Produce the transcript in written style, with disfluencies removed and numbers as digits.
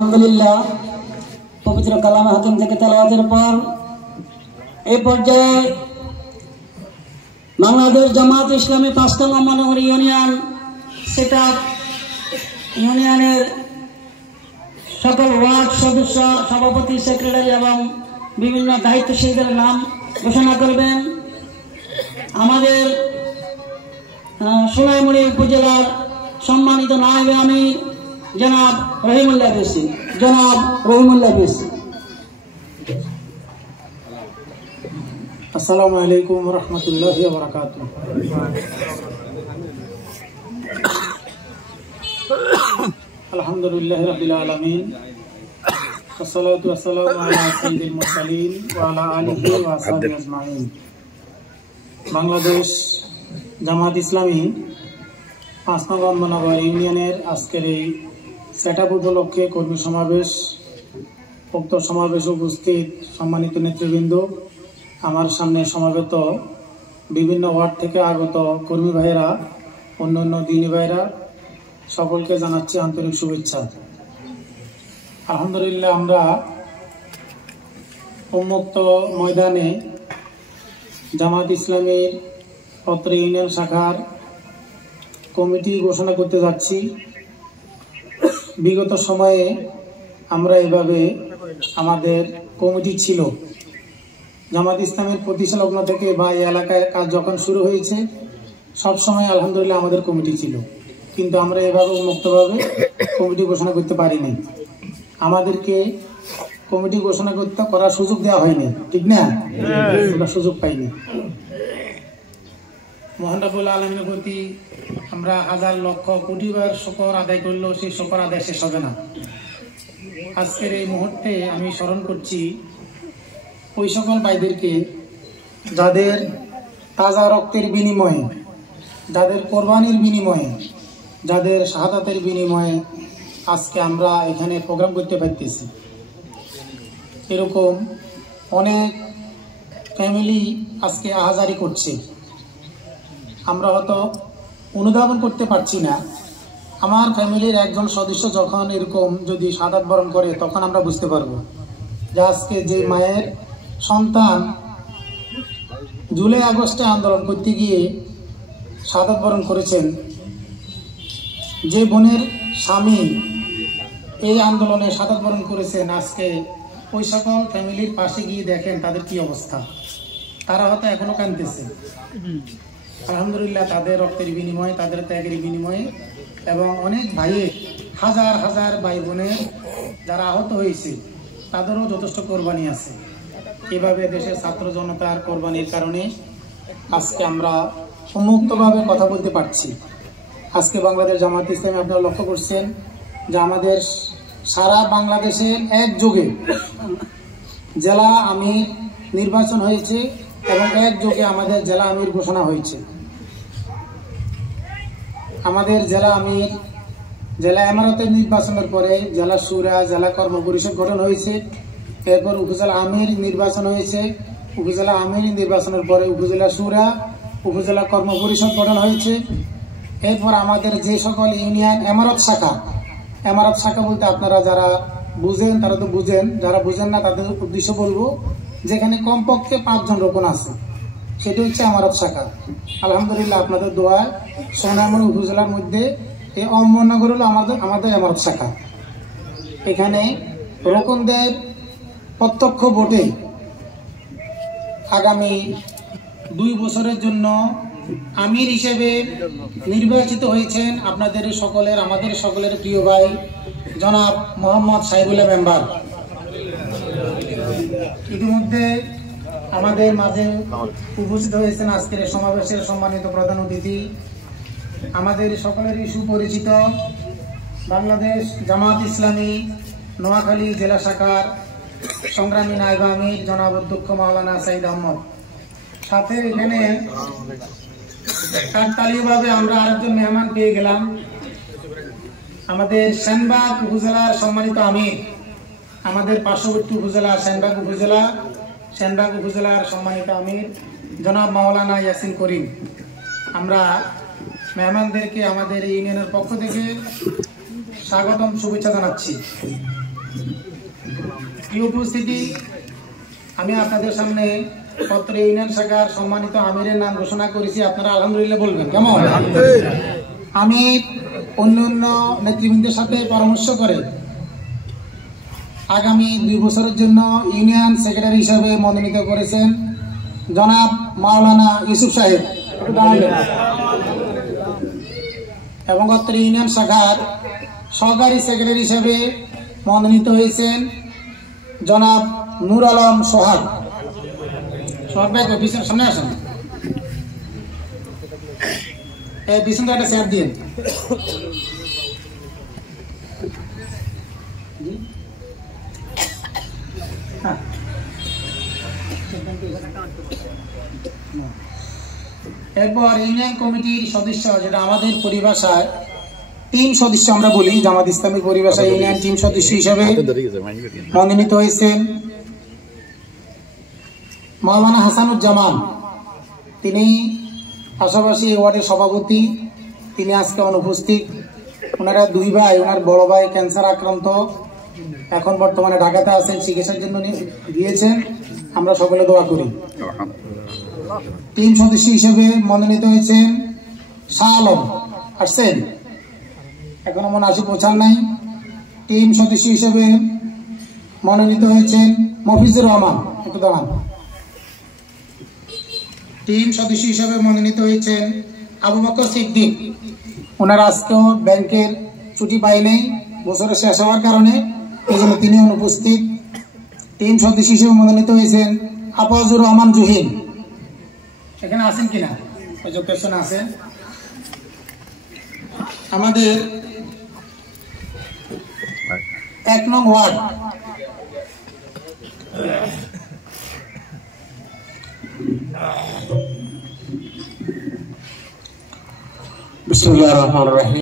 আলহামদুলিল্লাহ পবিত্র কালামে হাকিম থেকে তেলাওয়াতের পর এই পর্যায়ে বাংলাদেশ জামাত ইসলামী ৫ নং মহানগর ইউনিয়ন সেটআপ ইউনিয়নের সকল ওয়ার্ড সদস্য, সভাপতি, সেক্রেটারি এবং বিভিন্ন দায়িত্বশীলদের নাম ঘোষণা করবেন। আমাদের সোনাইমুড়ি উপজেলার সম্মানিত নায়েবে আমির জনাব রহিমুল্লাহ বেশি। আসসালামু আলাইকুম ওয়া রাহমাতুল্লাহি ওয়া বারাকাতুহু। আলহামদুলিল্লাহি রাব্বিল আলামিন, ওয়াসসালাতু ওয়াসসালামু আলা সাইয়্যিদিল মুরসালিন ওয়া আলা আলিহি ওয়া আসহাবিহি আজমাইন। বাংলাদেশ জামাত ইসলামী ৫ নং মহানগর ইউনিয়নের আজকের এই সেটআপ উপলক্ষে কর্মী সমাবেশ, উক্ত সমাবেশে উপস্থিত সম্মানিত নেতৃবৃন্দ, আমার সামনে সমাবেত বিভিন্ন ওয়ার্ড থেকে আগত কর্মী ভাইয়েরা, অন্যান্য দিনী ভাইয়েরা, সকলকে জানাচ্ছি আন্তরিক শুভেচ্ছা। আলহামদুলিল্লাহ, আমরা উন্মুক্ত ময়দানে জামাত ইসলামীর পত্র ইউনিয়ন শাখার কমিটি ঘোষণা করতে যাচ্ছি। বিগত সময়ে আমরা এভাবে আমাদের কমিটি ছিল, জামাত ইসলামের প্রতিষ্ঠা লগ্ন থেকে বা এই এলাকায় কাজ যখন শুরু হয়েছে সবসময় আলহামদুলিল্লাহ আমাদের কমিটি ছিল, কিন্তু আমরা এভাবে উন্মুক্তভাবে কমিটি ঘোষণা করতে পারিনি। আমাদেরকে কমিটি ঘোষণা করার সুযোগ দেওয়া হয়নি, ঠিক না? আমরা সুযোগ পাইনি। মহান রব্বুল আলামিনের প্রতি আমরা হাজার লক্ষ কোটিবার শুকর আদায় করলেও সেই শুকর আদায় শেষ হবে না। আজকের এই মুহূর্তে আমি স্মরণ করছি ওই সকল ভাইদেরকে যাদের তাজা রক্তের বিনিময়ে, যাদের কোরবানির বিনিময়ে, যাদের শাহাদাতের বিনিময়ে আজকে আমরা এখানে প্রোগ্রাম করতে পারতেছি। এরকম অনেক ফ্যামিলি আজকে আহাজারি করছে। আমরা হয়তো অনুধাবন করতে পারছি না। আমার ফ্যামিলির একজন সদস্য যখন এরকম যদি শাহাদাত বরণ করে তখন আমরা বুঝতে পারবো যে আজকে যে মায়ের সন্তান জুলাই আগস্টে আন্দোলন করতে গিয়ে শাহাদাত বরণ করেছেন, যে বোনের স্বামী এই আন্দোলনে শাহাদাত বরণ করেছেন, আজকে ওই সকল ফ্যামিলির পাশে গিয়ে দেখেন তাদের কি অবস্থা। তারা হয়তো এখনো কাঁদতেছে। আলহামদুলিল্লাহ, তাদের রক্তের বিনিময়ে, তাদের ত্যাগের বিনিময়ে এবং অনেক ভাইয়ের, হাজার হাজার ভাই বোনের যারা আহত হয়েছে তাদেরও যথেষ্ট কোরবানি আছে। এভাবে দেশের ছাত্র জনতার কোরবানির কারণে আজকে আমরা উন্মুক্তভাবে কথা বলতে পারছি। আজকে বাংলাদেশ জামাত ইসলামী, আপনারা লক্ষ্য করছেন যে আমাদের সারা বাংলাদেশের একযোগে জেলা আমির নির্বাচন হয়েছে এবং একযোগে আমাদের জেলা আমির ঘোষণা হয়েছে। আমাদের জেলা আমির, জেলা ইমারতের নির্বাচনের পরে জেলা শুরা, জেলা কর্ম পরিষদ গঠন হয়েছে। এরপর উপজেলা আমির নির্বাচন হয়েছে। উপজেলা আমির নির্বাচনের পরে উপজেলা শুরা, উপজেলা কর্ম পরিষদ গঠন হয়েছে। এরপর আমাদের যে সকল ইউনিয়ন ইমারত শাখা বলতে আপনারা যারা বুঝেন তারা তো বুঝেন, যারা বুঝেন না তাদের উদ্দেশ্য বলবো, যেখানে কমপক্ষে 5 জন রোকন আছে, সেটা হচ্ছে ইমারত শাখা। আলহামদুলিল্লাহ, আপনাদের দোয়ায় সোনাইমুড়ি উপজেলার মধ্যে এই অমরনগর হলো আমাদের ইমারত শাখা। এখানে রোকনদের প্রত্যক্ষ ভোটে আগামী 2 বছরের জন্য আমির হিসেবে নির্বাচিত হয়েছেন আপনাদের সকলের, আমাদের সকলের প্রিয় ভাই জনাব মোহাম্মদ সাইবুল্লাহ মেম্বার। ইতিমধ্যে আমাদের মাঝে উপস্থিত হয়েছেন আজকের সমাবেশের সম্মানিত প্রধান অতিথি, আমাদের সকলেরই সুপরিচিত বাংলাদেশ জামাত ইসলামী নোয়াখালী জেলা শাখার সংগ্রামী নায়েবে আমির জনাব অধ্যক্ষ মাওলানা সাইদ আহমদ। সাথে এখানে কাকতালীয়ভাবে আমরা আরেকজন মেহমান পেয়ে গেলাম, আমাদের সেনবাগ উপজেলার সম্মানিত আমির, আমাদের পার্শ্ববর্তী উপজেলা সেনবাগ উপজেলার সম্মানিত আমির জনাব মাওলানা ইয়াসিন করিম। আমরা মেহমানদেরকে আমাদের ইউনিয়নের পক্ষ থেকে স্বাগতম, শুভেচ্ছা জানাচ্ছি। এই উপস্থিতি আমি আপনাদের সামনে পত্র ইউনিয়ন শাখার সম্মানিত আমিরের নাম ঘোষণা করেছি। আপনারা আলহামদুলিল্লাহ বলবেন কেমন? আমি অন্যান্য নেতৃবৃন্দের সাথে পরামর্শ করে আগামী 2 বছরের জন্য ইউনিয়ন সেক্রেটারি হিসাবে মনোনীত করেছেন জনাব মাওলানা ইউসুফ সাহেব, এবং অত্র ইউনিয়ন শাখার সহকারী সেক্রেটারি হিসাবে মনোনীত হয়েছেন জনাব নূর আলম সোহাগ। সোহাগ ভাই অফিসের সামনে আসেন, এই বিষ্ণু একটা চেয়ার দিন। এরপর ইউনিয়ন কমিটির সদস্য, যেটা আমাদের পরিভাষায় টিম সদস্য আমরা বলি, জামাত ইসলামী পরিভাষায় ইউনিয়ন টিম সদস্য হিসেবে মনোনীত হয়েছেন মাওলানা হাসানুজ্জামান। তিনি পাশাপাশি ওয়ার্ডের সভাপতি, তিনি আজকে অনুপস্থিত। ওনারা 2 ভাই, ওনার বড় ভাই ক্যান্সার আক্রান্ত, এখন বর্তমানে ঢাকাতে আছেন, চিকিৎসার জন্য গিয়েছেন। আমরা সকলে দোয়া করি। টিম সদস্য হিসেবে মনোনীত হয়েছেন শাহ আলম, আসছেন? এখনো মনে আসি পৌঁছান নাই। টিম সদস্য হিসেবে মনোনীত হয়েছেন মফিজুর রহমান, একটু দাঁড়ান। টিম সদস্য হিসেবে মনোনীত হয়েছেন আবু বকর সিদ্দিক। ওনার আজকেও ব্যাংকের ছুটি পাই নেই বছরের শেষ হওয়ার কারণে, এই জন্য তিনি অনুপস্থিত। টিম সদস্য হিসেবে মনোনীত হয়েছেন আফাজুর রহমান জহির। এখানে আছেন কিনা? ওই যে পেছনে আছে। আমাদের 1 নং ওয়ার্ড বিসমিল্লাহির রহমানির রহিম।